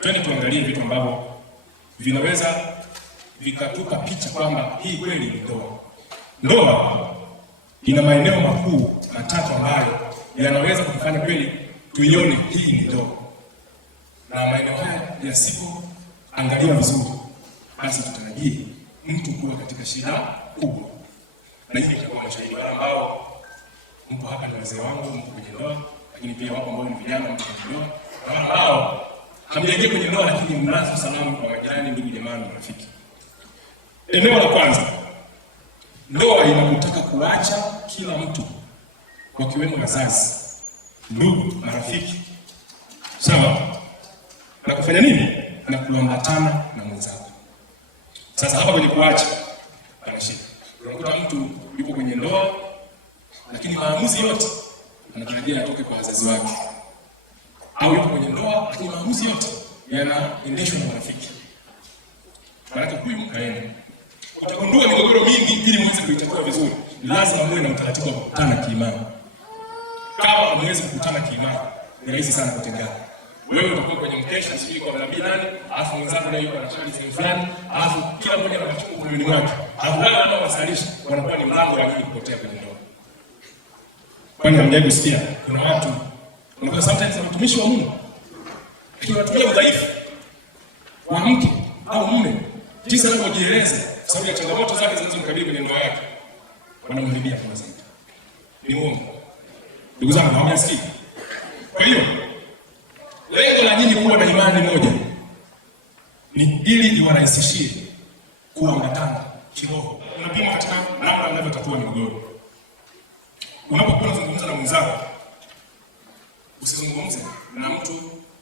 twende tuangalie vitu ambavyo vinaweza vikatupa picha kwamba hii kweli ni ndoa. Ndoa ina maeneo makuu matatu ambayo yanaweza kufanya kweli tuione hii ni ndoa, na maeneo haya yasipoangaliwa vizuri, basi tutarajie mtu kuwa katika shida kubwa. Na hivi itakuwa mashahidi wale ambao mpo hapa ni wazee wangu, mpo kwenye ndoa, lakini pia wapo ambao ni vijana, mpo kwenye ndoa, na wale ambao hamjaingia kwenye ndoa lakini mnazo salamu kwa majirani, ndugu, jamaa na rafiki. Eneo la kwanza, ndoa inakutaka kuacha kila mtu, wakiwemo wazazi, ndugu, marafiki, sawa, na kufanya nini? Na kuambatana na mwenzako. Sasa hapa kwenye kuacha pana shida. Unakuta mtu yupo kwenye ndoa lakini maamuzi yote anatarajia atoke kwa wazazi wake, au yupo kwenye ndoa lakini maamuzi yote yanaendeshwa na marafiki. Maana huyu mkaenda, utagundua migogoro mingi. Ili muweze kuitatua vizuri, lazima muwe na utaratibu wa kukutana kiimani. Kama hamwezi kukutana kiimani, ni rahisi sana kutengana. Wewe utakuwa kwenye mkesha sijui kwa nabii nani, alafu mwenzako naye yuko anasali sehemu fulani, alafu kila mmoja ana machungu moyoni mwake, alafu wale wanaowasalisha wanakuwa ni mlango wa mimi kupotea kwenye ndoa. Kwani hamjawahi kusikia kuna watu wanakuwa sometimes na mtumishi wa Mungu, lakini wanatumia udhaifu wa mke au mume, jinsi anavyojieleza sababu ya changamoto zake zinazomkabili kwenye ndoa yake, wanamharibia kwa sababu ni uongo. Ndugu zangu, hamjasikia? Kwa hiyo lengo la nyinyi kuwa na imani moja ni ili iwarahisishie kuambatana kiroho. Unapima katika namna mnavyotatua migogoro. Unapokuwa unazungumza na mwenzako, usizungumze na mtu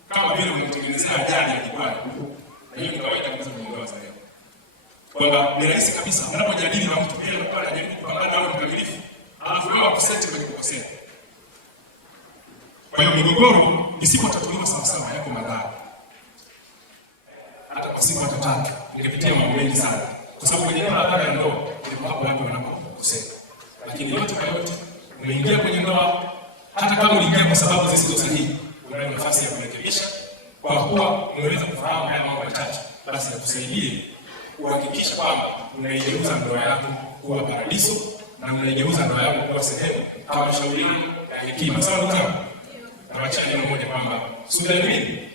kama vile unamtengenezea ajali ya jikwani. Na hiyo ni kawaida kabisa kwenye ndoa za leo, kwamba ni rahisi kabisa unapojadili na mtu yeye anakuwa anajaribu kupambana na mkamilifu, alafu wewe ukuseti kwenye kukosea. Kwa hiyo migogoro isipotatuliwa sawa sawa yako madhara. Hata kwa siku tatu ningepitia mambo mengi sana, kwa sababu kwenye ndoa ya ndoa ndipo hapo watu wanapokosea. Lakini yote kwa yote, umeingia kwenye ndoa, hata kama uliingia kwa sababu zisizo sahihi, una nafasi ya kurekebisha, kwa kuwa umeweza kufahamu haya mambo machache, basi yakusaidie kuhakikisha kwamba unaigeuza ndoa yako kuwa paradiso na unaigeuza ndoa yako kuwa sehemu kama shauri na hekima. Sawa ndugu zangu? Na wacha neno moja kwamba subira ni nini?